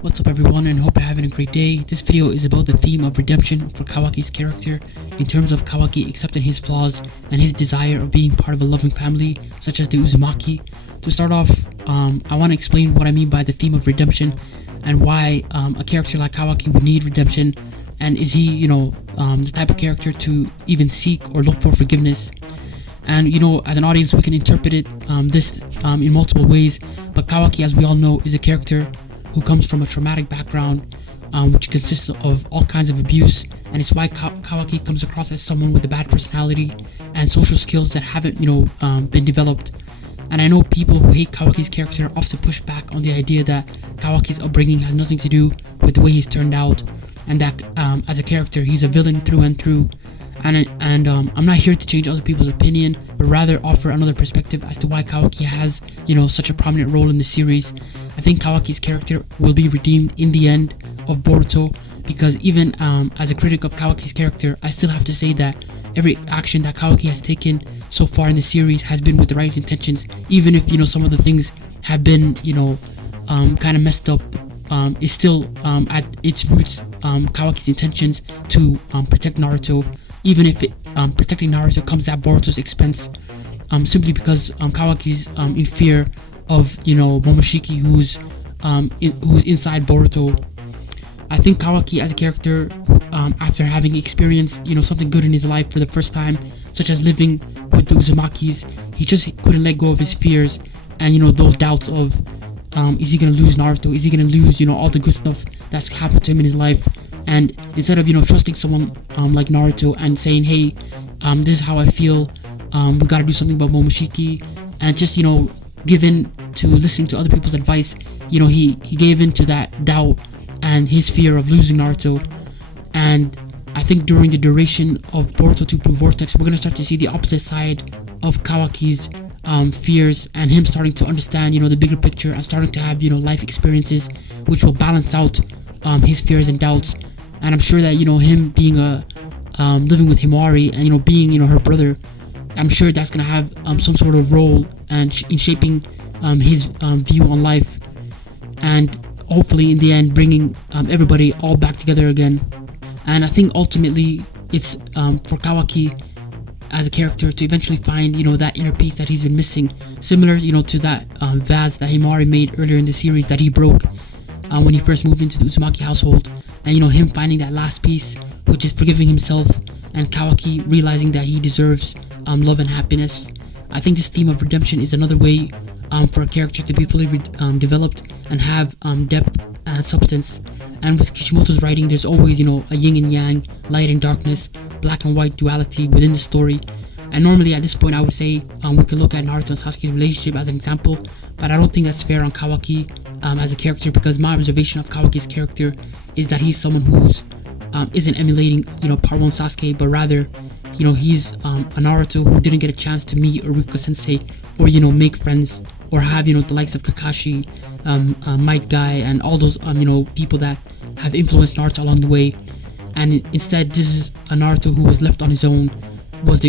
What's up everyone, and hope you're having a great day. This video is about the theme of redemption for Kawaki's character in terms of Kawaki accepting his flaws and his desire of being part of a loving family such as the Uzumaki. To start off, I want to explain what I mean by the theme of redemption and why a character like Kawaki would need redemption, and is he, the type of character to even seek or look for forgiveness. And as an audience we can interpret this in multiple ways, but Kawaki, as we all know, is a character who comes from a traumatic background, which consists of all kinds of abuse, and it's why Kawaki comes across as someone with a bad personality and social skills that haven't been developed. And I know people who hate Kawaki's character often push back on the idea that Kawaki's upbringing has nothing to do with the way he's turned out, and that as a character he's a villain through and through. And I'm not here to change other people's opinion, but rather offer another perspective as to why Kawaki has such a prominent role in the series. I think Kawaki's character will be redeemed in the end of Boruto, because even as a critic of Kawaki's character, I still have to say that every action that Kawaki has taken so far in the series has been with the right intentions, even if some of the things have been kind of messed up. Is still at its roots Kawaki's intentions to protect Naruto, even if protecting Naruto comes at Boruto's expense, simply because Kawaki's in fear of Momoshiki, who's inside Boruto. I think Kawaki as a character, after having experienced something good in his life for the first time, such as living with the Uzumakis, he just couldn't let go of his fears and those doubts of is he gonna lose Naruto? Is he gonna lose all the good stuff that's happened to him in his life? And instead of trusting someone like Naruto and saying, hey, this is how I feel, we gotta do something about Momoshiki, and just give in to listening to other people's advice, he gave in to that doubt and his fear of losing Naruto. And I think during the duration of Boruto Two Blue Vortex, we're gonna start to see the opposite side of Kawaki's fears, and him starting to understand the bigger picture, and starting to have life experiences which will balance out his fears and doubts. And I'm sure that him being living with Himawari and being her brother, I'm sure that's gonna have some sort of role and in shaping his view on life, and hopefully in the end bringing everybody all back together again. And I think ultimately it's for Kawaki as a character to eventually find that inner peace that he's been missing, similar to that vase that Himawari made earlier in the series that he broke when he first moved into the Uzumaki household, and him finding that last piece, which is forgiving himself, and Kawaki realizing that he deserves love and happiness. I think this theme of redemption is another way for a character to be fully developed and have depth and substance. And with Kishimoto's writing, there's always a yin and yang, light and darkness, black and white duality within the story. And normally at this point I would say we could look at Naruto and Sasuke's relationship as an example, but I don't think that's fair on Kawaki as a character, because my observation of Kawaki's character is that he's someone who's isn't emulating part 1 Sasuke, but rather he's a Naruto who didn't get a chance to meet Iruka sensei, or make friends, or have the likes of Kakashi, Might Guy, and all those people that have influenced Naruto along the way. And instead this is a Naruto who was left on his own, was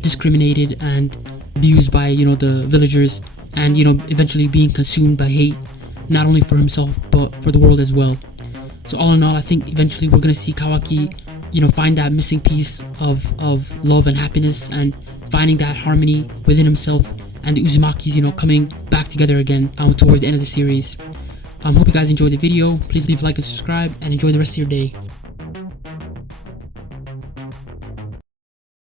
discriminated and abused by the villagers, and eventually being consumed by hate, not only for himself but for the world as well. So all in all, I think eventually we're gonna see Kawaki find that missing piece of love and happiness, and finding that harmony within himself, and the Uzumakis coming back together again towards the end of the series. Hope you guys enjoyed the video. Please leave a like and subscribe, and enjoy the rest of your day.